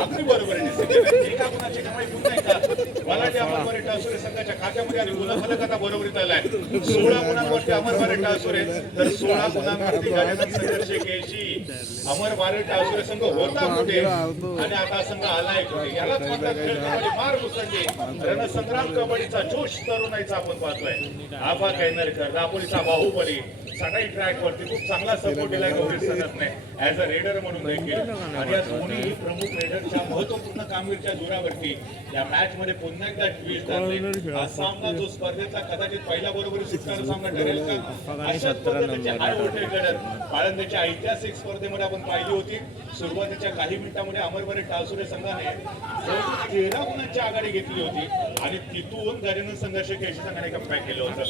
अगदी बरोबर आहे. एका गुणाची कमाई पुन्हा एकदा मलाठी अमरबारे टासुरे संघाच्या खात्यामध्ये आणि गुणफलक आता बरोबरीत आलाय. 16 गुणांवरती अमरबारे टासुरे, तर 16 गुणांवरती गजानन संघर्ष केशी. अमरबारे टासुरे संघ होता कुठे आणि आता संघ आलाय कुठे, यालाच म्हणतात मार मुसंडी. रणसंग्राम कबड्डीचा जोश तरुणाईचा आपण पाहतोय. आबा कैनरकर, दापोलीचा बाहुबली, चढाई ट्रॅक वरती खूप चांगला सपोर्ट दिलाय गौरी सनदने ऍज अ रेडर म्हणून देखील. आणि या दोन्ही प्रमुख रेडरच्या महत्वपूर्ण कामगिरीच्या जोरावरती या मॅच मध्ये पुन्हा एकदा ट्विस्ट ठरले. हा सामना जो स्पर्धेतला कदाचित पहिल्या बरोबरी सुटणारा सामना ठरेल का? अशाच पद्धतीचे हाय व्होल्टेज लढत आळंदीच्या ऐतिहासिक स्पर्धेमध्ये आपण पाहिली होती. सुरुवातीच्या काही मिनिटांमध्ये अमरबारी टाळसुरे संघाने 13 गुणांची आघाडी घेतली होती आणि तिथून गजानन संघर्ष केशी संघाने कमबॅक केलं होतं.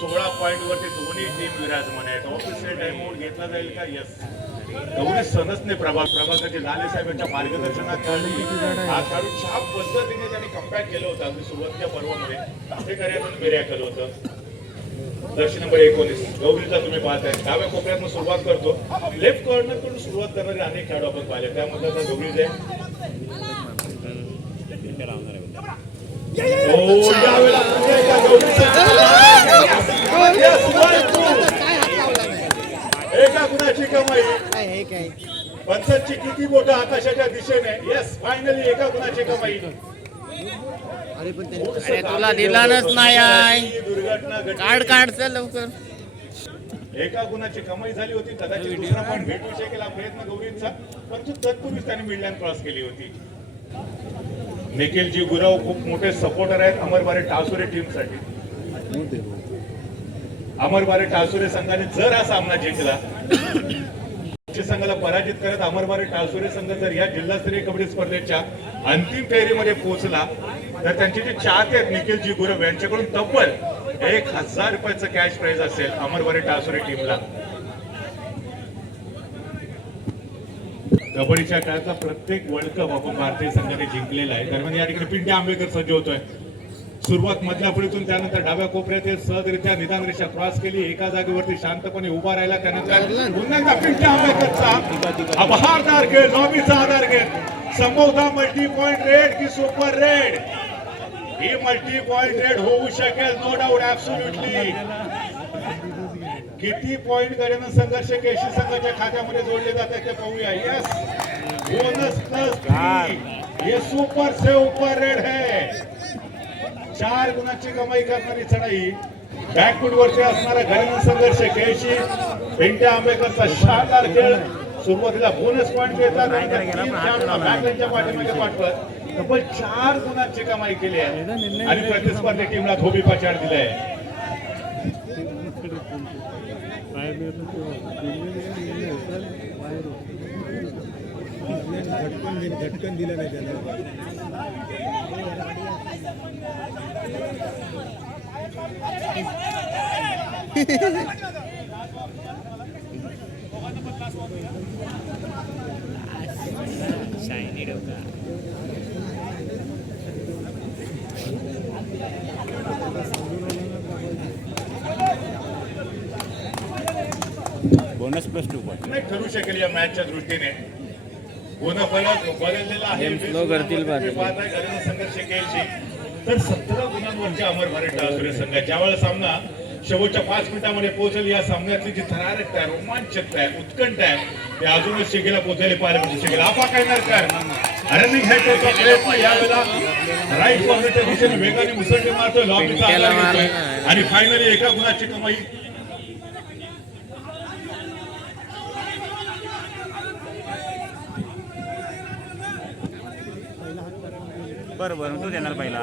16 पॉईंट वरती दोन्ही टीम विराजमान आहेत. ऑफिशियल टाइम आउट घेतला जाईल का? यस. गौरी सनसने प्रभाकरची लाले साहेबांच्या मार्गदर्शनात हा खेळाडू छाप पद्धतीने त्यांनी कमबॅक केलं होतं. अगदी सुरुवातीच्या पर्वामध्ये हे कार्यातून मिरॅकल होतं. दर्शी नंबर 19 गौरीचा तुम्ही पाहताय. डाव्या कोपऱ्यातून सुरुवात करतो. लेफ्ट कॉर्नर कडून सुरुवात करणारे अनेक खेळाडू आपण पाहिले. त्यामध्ये आता गौरीच आहे. यावेळेला पुन्हा एकदा एका गुणाची कमाई. पंचांची किती मोठं आकाशाच्या दिशेने. येस, फायनली एका गुणाची कमाई. अरे तुला दिलानच नाही आहे. दुर्घटना घडली. काढ चल लवकर. एका गुणाची कमाई झाली होती. कदाचित दुसरा पण भेटू शकेल हा प्रयत्न गौरींचा, परंतु तत्पूर्वीच त्याने मिडलँड क्रॉस केली होती. निखिलजी गुरव खूप मोठे सपोर्टर आहेत अमरबारे टाळसुरे टीमसाठी. अमरबारे टाळसुरे संघाने जर हा सामना जिंकला, संघाला पराजित करत अमरबारे टाळसुरे संघ जर या जिल्हास्तरीय कबड्डी स्पर्धेच्या अंतिम फेरीमध्ये पोहोचला तर त्यांचे जे चाहते आहेत निखिलजी गुरव यांच्याकडून तब्बल 1000 रुपयाचं कॅश प्राइज असेल अमरबारे टाळसुरे टीमला. कबड्डीच्या काळातला प्रत्येक वर्ल्ड कप आपण भारतीय संघाने जिंकलेला आहे. दरम्यान या ठिकाणी पिंट्या आंबेकर सज्ज होतोय. सुरुवात मधल्या फळीतून त्यानंतर डाव्या कोपऱ्यातील सहजरित्या निदान रेषा क्रॉस केली. एका जागेवरती शांतपणे उभा राहिला. त्यानंतर पुन्हा एकदा पिंट्या आंबेकरचा आभारदार खेळ, लॉबीचा आधार घेत संभवता मल्टी पॉइंट रेड की सुपर रेड. ही मल्टी पॉइंट रेड होऊ शकेल, नो डाऊट, ऍब्सोल्युटली. किती पॉइंट गजानन संघर्ष केशी संघाच्या खात्यामध्ये जोडले जातात ते पाहूया. Yes, bonus plus 3. ये सुपर से ऊपर रेड है. 4 गुणांची कमाई करणारी चढाई. बॅकफूट वरती असणारा गजानन संघर्ष केशी. पिंट्या आंबेकरचा शानदार खेळ. सुरुवातीला बोनस पॉइंट देतात, नंतर 3 खेळाडूंना बॅकलाईनच्या पाठीमागे पाठवत तब्बल 4 गुणांची कमाई केली आहे आणि प्रतिस्पर्धी टीमला धोबी पछाड दिलाय. झटकन दिलं नाही त्याला. शायनी डोका. बोनस प्लस 2 पॉईंट नाही ठरू शकेल या मॅचच्या दृष्टीने. गुणफलक बदललेला आहे. स्लो करतील बाजू. गजानन संघर्ष केशी तर 17 गुणांवरच्या अमरबारे टाळसुरे संघ ज्यावेळेला सामना शेवटच्या 5 मिनिटांमध्ये पोहोचेल, या सामन्यातली जी थरारक आहे, रोमांचकता आहे, उत्कंठ आहे, ते अजूनच शिकेला पोहोचायला पाहायला मिळू शकेल. आपा काय नरकर रनिंग हेडचा प्रयत्न यावेळेला राईट कॉर्नरच्या दिशेने वेगाने मुसळी मारतोय. लॉबीचा आधार घेतोय आणि फायनली एका गुणाची कमाई. बरोबर तू देणार पहिला.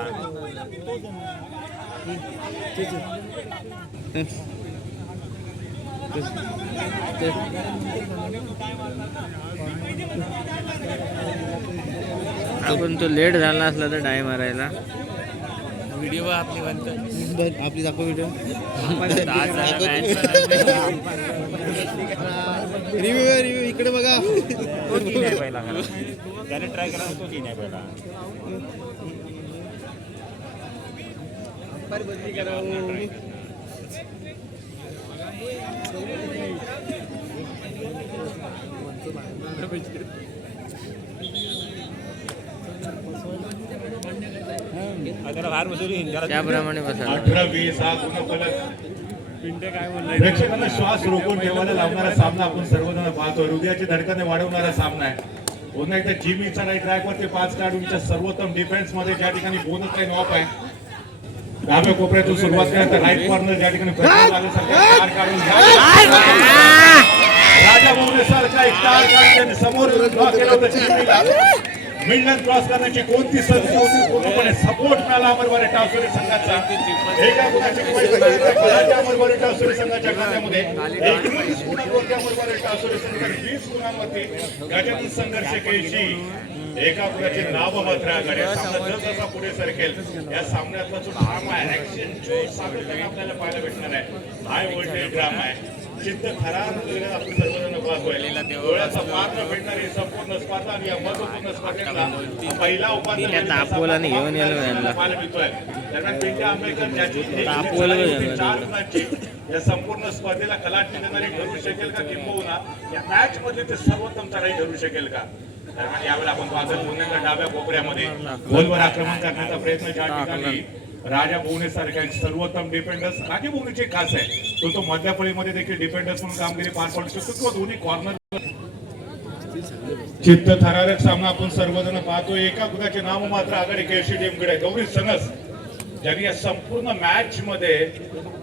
आपण तो लेट झाला असला तर डाय मारायला. व्हिडिओ आपली बनतो, आपली दाखव व्हिडिओ. रिव्ह्यू इकडे बघा. तो तीन आहे पहिला. त्याने ट्राय केला, तो 3 आहे पहिला. त्याला बाहेर बसवली त्याप्रमाणे बसा. 18-20 हा गुणफलक. पिंटे काय बोललाय. प्रेक्षकांना श्वास रोखून ठेवायला लावणारा सामना आपण सर्वजण पाहतो. हृदयाची धडकने वाढवणारा सामना आहे. पुन्हा एकदा जिमीचा राईट ट्रॅकवरती 5 खेळाडूंच्या सर्वोत्तम डिफेन्स मध्ये ज्या ठिकाणी बोनस लाईन ऑफ आहे. डाव्या कोपऱ्यातून सुरुवात केल्यानंतर राईट कॉर्नर ज्या ठिकाणी राजा भोवने सारखा एक 4 काढून समोर ड्रॉ केला होता. मिडलाईन क्रॉस करण्याची कोणती संधी होती पूर्णपणे सपोर्ट मिळाला अमरवारे टावसुरे संघाचा एका गुणाची कमाई अमरवारे टावसुरे संघाच्या खात्यामध्ये 19 गुणांवरती अमरवारे टावसुरे संघ 20 गुणांवरती गजानन संघर्ष केळशी एका गुणाचे नाव मात्र आघाडी सामना जसा पुढे सरकेल या सामन्यातला जो ड्रामा आहे ऍक्शन जो सातत्याने आपल्याला पाहायला भेटणार आहे हाय व्होल्टेज ड्रामा आहे चित्त थरार आपण सर्वजण पाहतोय डोळ्याचा पार न भेटणारी संपूर्ण स्पर्धा आणि या महत्वपूर्ण स्पर्धेतला पहिला उपांत्य तापवलं घेऊन यायला पाहायला मिळतोय दरम्यान पिंट्या आंबेडकर ज्याची तापवलं 4 गुणांची या संपूर्ण स्पर्धेला कलाटणी देणारी ठरू शकेल का किंबहुना या मॅच मध्ये ते सर्वोत्तम चढाई ठरू शकेल का दरम्यान यावेळेला आपण पाहतो पुण्याच्या डाव्या कोपऱ्यामध्ये गोलवर आक्रमण करण्याचा प्रयत्न ज्या ठिकाणी राजा भुवने सारख्या सर्वोत्तम डिफेंडर्स राजा भुवनेचे खास आहे तो मधल्या फळीमध्ये देखील डिफेंडर्स म्हणून कामगिरी पार पाडू शकतो किंवा दोन्ही कॉर्नर चित्त थरारक सामना आपण सर्वजण पाहतो एका गुणाचे नाव मात्र आघाडी केळशी टीमकडे गौरी सनस ज्यांनी या संपूर्ण मॅच मध्ये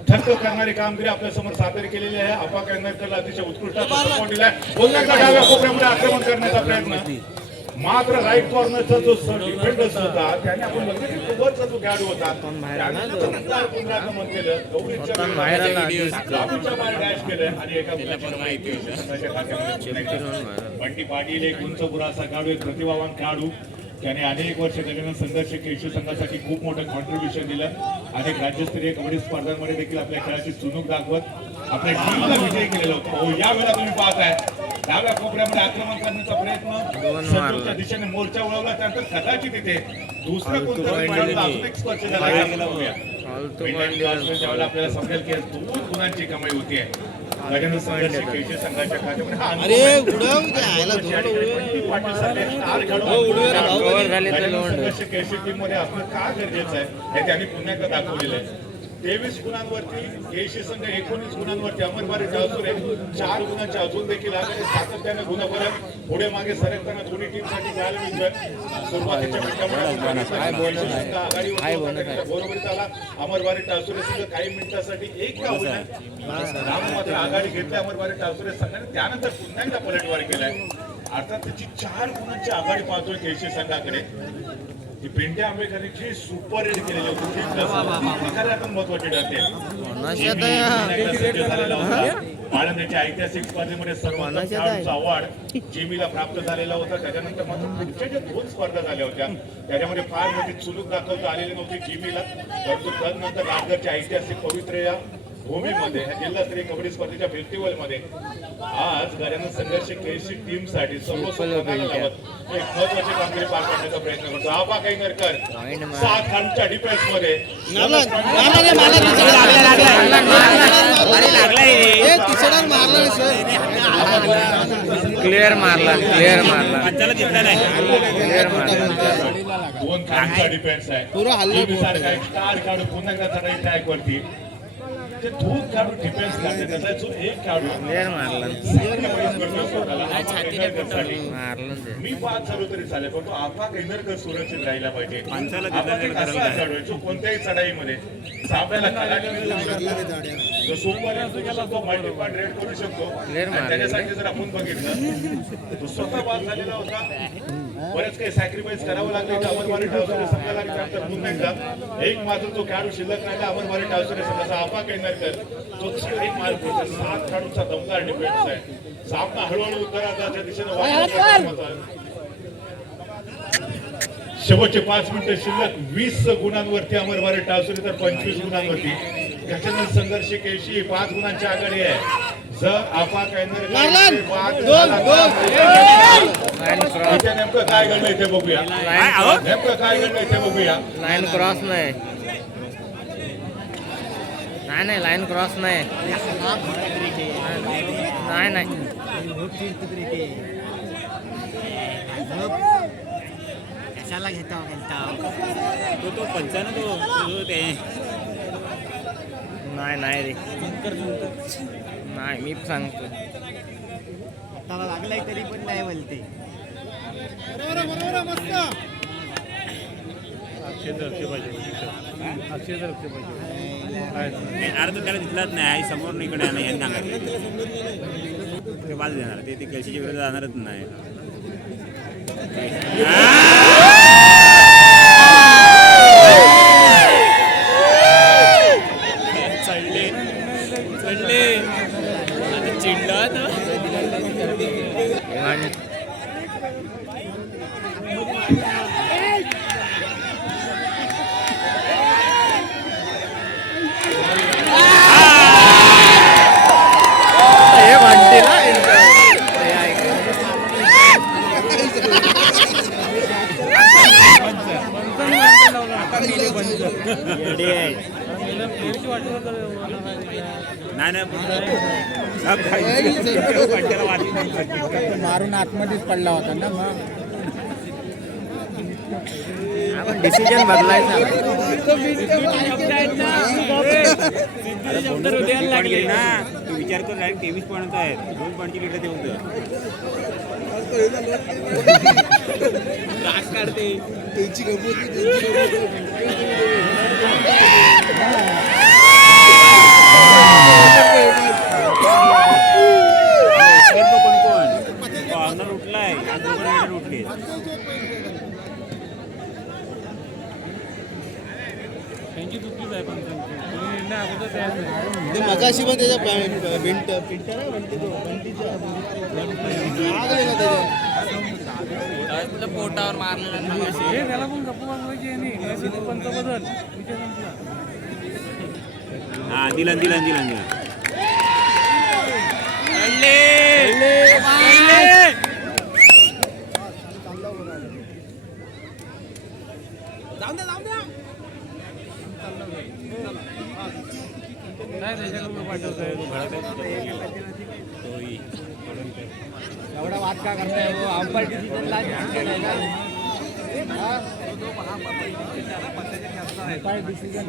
थक्क करणारी कामगिरी आपल्या समोर सादर केलेली आहे अपा कॅनरला अतिशय उत्कृष्ट सपोर्ट दिलाय पुन्हा डाव्या कोपऱ्यामध्ये आक्रमण करण्याचा प्रयत्न मात्र राईट कॉर्नरचा जो डिफेंडर्स होता त्याने आपण बघितलं की वरचा जो खेळाडू होता त्याने पुनरागमन केलं गौरीच्या बाहेर डॅश केलं आणि एका बंटी पाटील एक उंच पुरासा खेळाडू एक प्रतिभावान खेळाडू त्याने अनेक वर्ष गजानन संघर्ष केळशी संघासाठी खूप मोठं कॉन्ट्रीब्युशन दिलं अनेक राज्यस्तरीय कबड्डी स्पर्धांमध्ये देखील आपल्या खेळाची चुणूक दाखवत आपल्या टीमला विजयी केलेला होता यावेळेला तुम्ही पाहताय डाव्या कोपऱ्यामध्ये आक्रमण करण्याचा प्रयत्न संतोषच्या दिशेने मोर्चा वळवला त्यानंतर कदाचित तिथे दुसरं कोणतं अजून एक स्पर्श झाला ज्यावेळेला आपल्याला समजेल की 2 गुणांची कमाई होतीये गजानन संघर्ष केळशी संघाच्या संघर्ष केळशी टीम मध्ये असणं का गरजेचं आहे हे त्यांनी पुन्हा एकदा दाखवलेलं आहे 23 गुणांवरती केळशी संघ 19 गुणांवरती अमरवारी टावसुरे 4 गुणांचे अजून देखील आघाडी सातत्याने गुणफलक पुढे मागे सरकताना दोन्ही टीमसाठी पाहायला मिळतोय सुरुवातीच्या मिनिटांमध्ये आघाडीवर बरोबरीत आला अमरवारी टावसुरे संघ काही मिनिटांसाठी एक का होईना मात्र आघाडी घेतली अमरवारी टावसुरे संघाने त्यानंतर पुन्हा एकदा पलटवार केलाय अर्थात त्याची 4 गुणांची आघाडी पाहतोय केळशी संघाकडे ही पिंट्या आंबेकरांची सुपर हिट केलेली होती महत्वाची ठरते आळंदीच्या ऐतिहासिक स्पर्धेमध्ये सर्वांचा अवॉर्ड जिमीला प्राप्त झालेला होता त्याच्यानंतर मात्र पुढच्या ज्या 2 स्पर्धा झाल्या होत्या त्याच्यामध्ये फार मोठी चुलूक दाखवता आलेली नव्हती जिमीला परंतु तदनंतर राजगडच्या ऐतिहासिक पवित्र या भूमीमध्ये जिल्हास्तरीय कबड्डी स्पर्धेच्या फेस्टिवल मध्ये आज गजानन संघर्ष केळशी टीम साठी सर्वस्व एक महत्वाची कामगिरी पार पाडण्याचा प्रयत्न करतो आबा कैनरकर 7 खानच्या डिफेन्स मध्ये क्लिअर मारला 2 खानचा डिफेन्स आहे स्टार काढू पुन्हा एकदा चढाई ट्रॅक वरती जे 2 खेळाडू डिफेन्स करते त्याचा जो एक खेळाडू मी 5 झालो तरी चालेल पण तो आपा कैनरकर सुरक्षित राहिला पाहिजे जो कोणत्याही चढाईमध्ये सामन्याला जो सोमवार तो मल्टीपॉइंट रेड करू शकतो त्याच्यासाठी जर आपण बघितलं तो स्वतः बाद झालेला होता बरेच काही सॅक्रिफाईस करावं लागलं अमरवारी टावसुरे संघाला त्यानंतर पुन्हा एकदा एक मात्र तो खेळाडू शिल्लक राहिला अमरवारी टावसुरे संघाचा आपा कैनरकर तो एक मार्क होता 7 खेळाडूंचा दमदार डिफेन्स आहे सामना हळूहळू उत्तरार्धाच्या दिशेने शेवटचे 5 मिनिटं शिल्लक 20 गुणांवरती अमरवारी टावसुरे तर 25 गुणांवरती गजानन संघर्ष केळशी 5 गुणांची आघाडी आहे जर आपा कैनरकर नेमकं काय घडलं इथे बघूया नेमकं काय घडलं इथे बघूया लाईन क्रॉस नाही लाईन क्रॉस नाही कशाला घेता तो पंचानं तो ते नाही रे नाही मी सांगतो त्याला लागलाय तरी पण नाही बोलते अर्ध त्याला दिसलाच नाही आई समोर इकडे नाही यांनी सांगितलं ते बाजू देणार ते केळशीच्या विरोधात जाणारच नाही मारून आतमध्येच पडला होता ना मग आपण डिसिजन बदलायचा. विचार कर डायरेक्ट 23 पॉईंट आहेत 2 पॉईंटची लीड देऊन राग काढते कॉर्नर उठलाय उठले त्यांची चुकीच आहे पण मगाशी पण त्याच्या पिंटर पोटावर मारलेला त्याला पण गप्प मागवायची नाही पंच बदल हा दिलन एवढा वाद का करताय अंपायर डिसिजनला अंपायर डिसिजन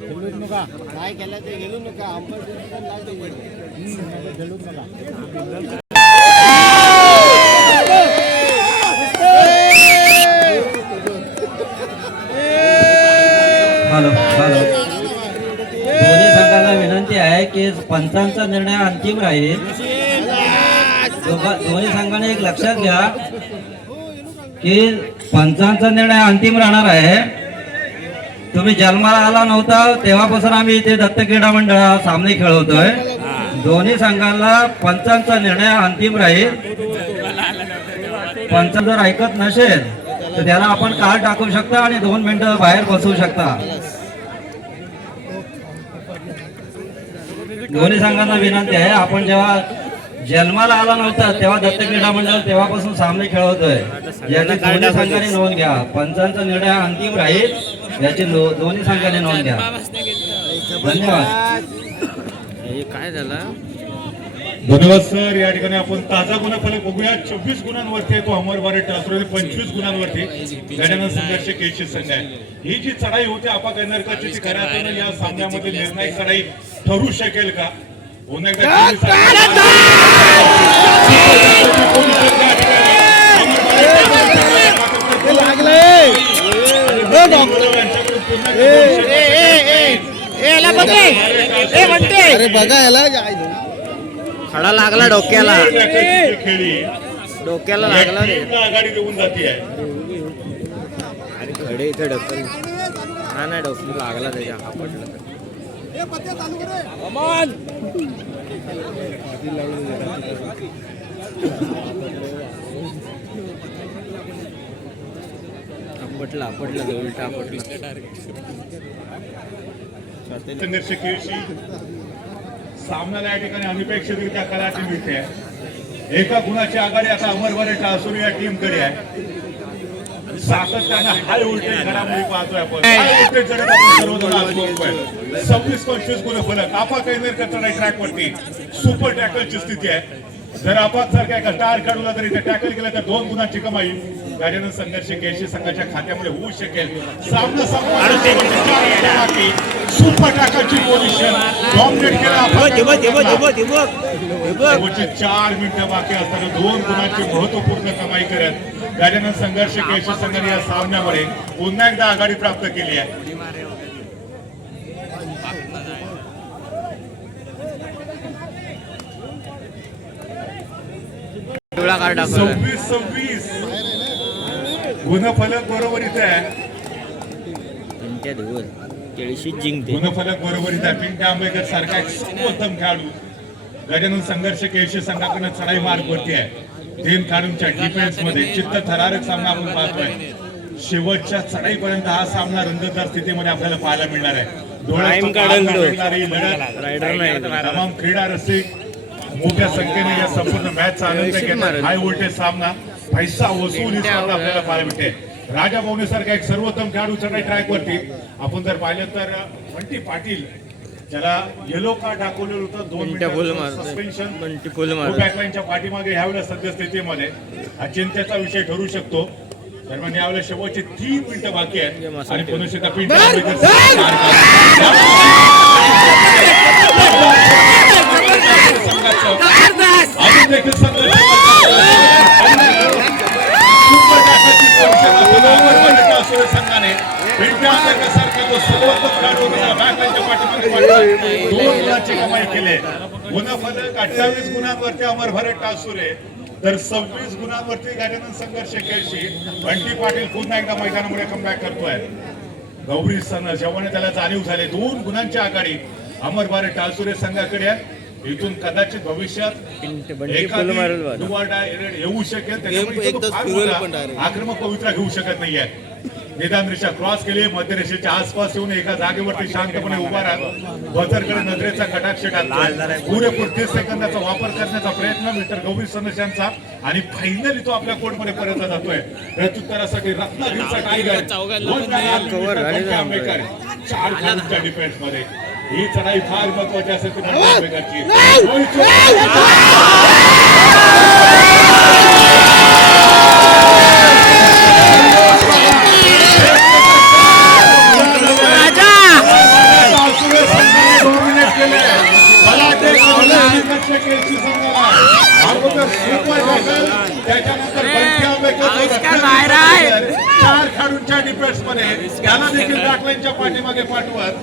खेळूच नका काय केलं ते गेलो नका अंपायर डिसिजन खेळूच नका हॅलो दोन्ही संघांना विनंती आहे की पंचांचा निर्णय अंतिम राहील. दोन्ही संघाने एक लक्षात घ्या की पंचांचा निर्णय अंतिम राहणार आहे. तुम्ही जन्माला आला नव्हता तेव्हापासून आम्ही इथे दत्त क्रीडा मंडळ सामने खेळवतोय. दोन्ही संघांना पंचांचा निर्णय अंतिम राहील. पंच जर ऐकत नसेल तर त्याला आपण कार्ड टाकू शकता आणि 2 मिनिटं बाहेर बसवू शकता. दोन्ही संघांना विनंती आहे, आपण जेव्हा जन्माला आला नव्हता तेव्हा दत्त क्रीडा मंडळ तेव्हापासून सामने खेळवतोय. याची दोन्ही संघाने नोंद घ्या. पंचांचा निर्णय अंतिम राहील याची दोन्ही संघाने नोंद घ्या. धन्यवाद. काय झालं धन्यवाद सर. या ठिकाणी आपण ताजा गुणफलक बघूया. 24 गुणांवरती आहे तो अमरवारे टासुरे, 25 गुणांवरती गजानन संघर्ष केशी संघ आहे. ही जी चढाई होती आपा कैनरकरची ती खऱ्या अर्थानं या सामन्यामध्ये निर्णायक चढाई ठरू शकेल का? पुन्हा एकदा अरे बघा याला खडा लागला डोक्याला खेळी डोक्याला लागला रे. आघाडी देऊन जाते आहे. अरे खडे इथे ढकल हा नाही डोक्याला लागला त्याच्या हा पडला पटला पडला उलटा पडला. संघर्ष केळशी सामन्याला या ठिकाणी अनपेक्षितरित्या कलाची मिळते. एका गुणाची आघाडी आता अमरवारे टासुरी या टीमकडे आहे. सातत्यानं हाय व्होल्टेज घडामोडी पाहतोय आपण. हाय व्होल्टेज जगात आपण सर्वजण आज बघतोय. 26-25 गुणफलक आपा कैनरकरच्या ट्रॅकवरती सुपर टॅकलची स्थिती आहे. जर आपात सारख्या एका स्टार खेळूला जर इथे टॅकल केलं तर 2 गुणांची कमाई गजानन संघर्ष केशी संघाच्या खात्यामध्ये होऊ शकेल. सामना सुपर टॅकलची पोझिशन डॉमिनेट केला. 4 मिनिटं बाकी असताना 2 गुणांची महत्वपूर्ण कमाई करत गजानन संघर्ष केशी संघाने या सामन्यामध्ये पुन्हा एकदा आघाडी प्राप्त केली आहे. डोळा काढ टाकला 26-26 गुणफलक बरोबर इथे आहे. पिंट्या दिवस केळशी जिंकते. गुणफलक बरोबर इथे आहे. पिंट्या आंबेकर सारखा एक सर्वोत्तम खेळाडू गजानन संघर्ष केशी संघाकडून चढाई मार्ग वरती आहे. 3 खेळाडूंच्या डिफेन्स मध्ये चित्तथरारक सामना आपण पाहतोय. शेवटच्या चढाईपर्यंत हा सामना रंगतदार स्थितीमध्ये आपल्याला पाहायला मिळणार आहे. तमाम क्रीडा रसिक मोठ्या संख्येने या संपूर्ण मॅचचा आनंद घेतात. हाय व्होल्टेज सामना, पैसा वसूल ही स्पर्धा आपल्याला पाहायला मिळते. राजा भाऊने सारखा एक सर्वोत्तम खेळाडू चढाई ट्रॅक वरती आपण जर पाहिलं तर बंटी पाटील ज्याला येलो कार्ड दाखवलेलं होतं 2 मिनिटाचं सस्पेन्शन बॅकलाईनच्या पाठीमागे ह्यावेळेस सद्यस्थितीमध्ये हा चिंतेचा विषय ठरू शकतो. दरम्यान यावेळेस शेवटचे 3 मिनिटं बाकी आहेत आणि पुन्हा एकदा पिंटू अजून देखील संघर्ष संघाने पिंटू आंबेडकर सारखा जो सर्वोत्तम खेळाडू होता बॅकलाईनच्या पाठीमागे 2 गुणांची कमाई केली. गुणफलक 28 गुणांवरती अमर भरत टासुरे तर 26 गुणांवरती गजानन संघर्ष खेळशी बंटी पाटील पुन्हा एकदा मैदानामध्ये कमबॅक करतोय. गौरी सन जेव्हा त्याला जाणीव झाले 2 गुणांच्या आघाडी अमर भारत टासुरे संघाकडे आहे. इथून कदाचित भविष्यात येऊ शकेल त्याच्यामुळे आक्रमक पवित्रा घेऊ शकत नाहीये. निदान रेषा क्रॉस केली, मध्य रेषेच्या आसपास येऊन एका जागेवरती शांतपणे उभा राहत बजरकडे नजरेचा कटाक्ष टाकतोय. पुरेपूर 30 सेकंदाचा वापर करण्याचा प्रयत्न मिस्टर गौरी सनस यांचा आणि फायनली तो आपल्या कोर्टमध्ये परत जातोय. प्रत्युत्तरासाठी रत्नागिरीचा टायगर 4 खेळाडूंच्या डिफेन्स मध्ये ही चढाई फार महत्वाची असेल चार खेळाडूंच्या डिफेन्स मध्ये त्याला देखील बॅकलाईनच्या पाठीमागे पाठवत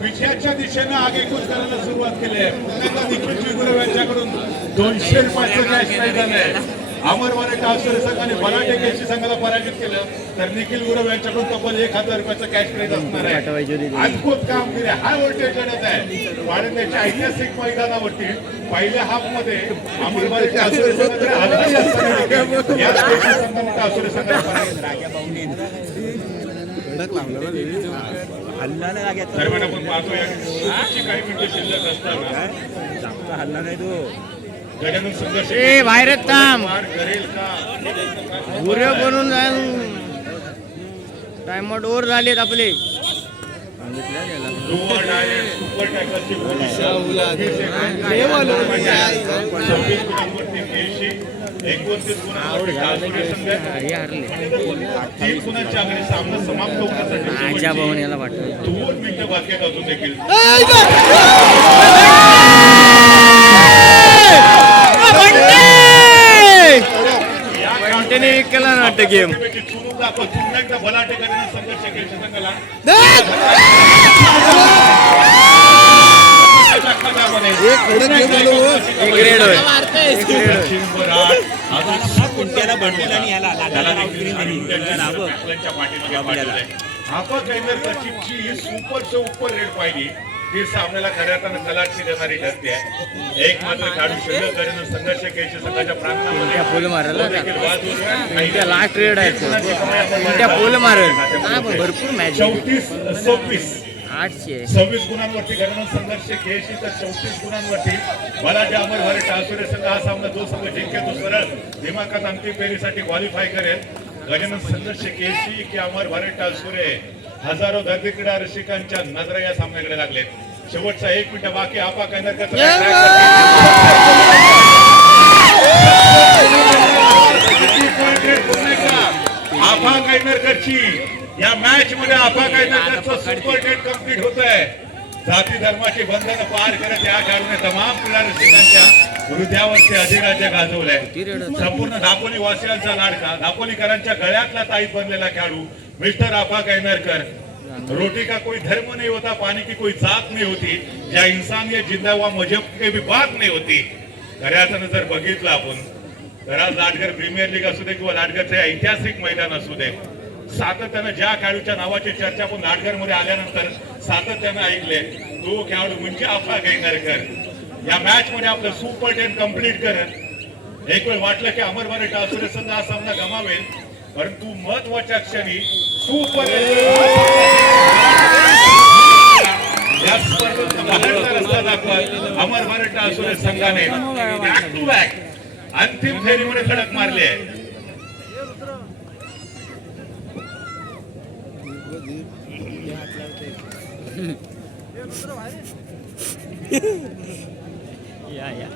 विजयाच्या दिशेनं आगेकूच करायला सुरुवात केली आहे. पुण्याला निखिल चिगुरव यांच्याकडून 200 रुपयाचं कॅश प्राइज झालंय. अमर भारत टासुरे संघाने बलाढ्य केसी संघाला पराजित केलं तर निखिल गुरव यांच्याकडून तब्बल 1000 रुपयाचं कॅश प्राइज असणार आहे. अद्भुत कामगिरी, हाय व्होल्टेज लढत आहे. वाढण्याच्या ऐतिहासिक मैदानावरती पहिल्या हाफ मध्ये अमर भारत टासुरे संघाकडे हलकी असताना या केसी संघाने टासुरे संघाला पराजित दरम्यान आपण पाहतोय काही मिनिटं शिल्लक असताना हल्ला नाही तो गजानन संघर्ष बाहेर थांब करेल का गुरे बनून टाइमआउट ओव्हर झालेत आपले. सुपर टॅकलची भूमिका 29 गुणांवरती टासुरे संघ 3 गुणांच्या आघाडी सामना समाप्त होण्यासाठी आजा भवन याला वाटतं 2 मिनिटं बाकी आहेत अजून देखील. केला नाटक गेम चुरून दाखव पुन्हा एकदा बलाढ्य गजानन संघर्ष केसी संघाला सुपर से ऊपर रेड पाहिली ती सामन्याला खऱ्या अर्थानं कलाटशी देणारी ठरते आहे. एक मात्र खेळाडू शिल्लक गजानन संघर्ष केसी संघाच्या प्रांगणामध्ये फुल मारला लास्ट रेड आहे फुल मारल भरपूर मॅच 34-26 800 26 गुणांवरती गजानन संघर्ष केसी तर 34 गुणांवरती बलाढ्य अमर भारत टासुरे संघ हा सामना जो संघ जिंकेल तो सरळ दिमाखात अंतिम फेरीसाठी क्वालिफाय करेल. गजानन संघर्ष केसी की अमर भारत टासुरे हजारो दर्दी क्रीडा रसिकांच्या नजरा या सामन्याकडे लागलेत. शेवटचा 1 मिनिट बाकी. आपा कैनरकर आपा कैनरकरची या मॅच मध्ये आपा कैनरकरचं सुपर डेट कंप्लीट होत आहे. जाती धर्माची बंधनं पार करत या खेळाडूने तमाम क्रीडा रसिकांच्या हृदयावरती अधिराज्य गाजवलंय. संपूर्ण दापोली वासियांचा लाडका दापोलीकरांच्या गळ्यातला ताईत बनलेला खेळाडू मिस्टर आपा कैनरकर. रोटी का कोई धर्म नहीं होता, पानी की कोई जात नहीं होती, या इंसान ये जिंदा हुआ मजहब की भी बात नहीं होती. खऱ्या अर्थानं जर बघितलं आपण तर आज लाटघर प्रीमियर लीग असू दे किंवा लाटघरचं ऐतिहासिक मैदान असू दे सातत्यानं ज्या खेळाडूच्या नावाची चर्चा आपण लाटघर मध्ये आल्यानंतर सातत्यानं ऐकले तो खेळाडू म्हणजे आपा कैनरकर. या मॅच मध्ये आपलं सुपर 10 कंप्लीट करत एक वेळ वाटलं की अमर भारत टासुरे संघ हा सामना गमावेल, परंतु महत्वाच्या क्षणी सुपर या स्पर्धेत रस्ता दाखवत अमर भारत टासुरे संघाने बॅक टू बॅक अंतिम फेरीमध्ये धडक मारली आहे. या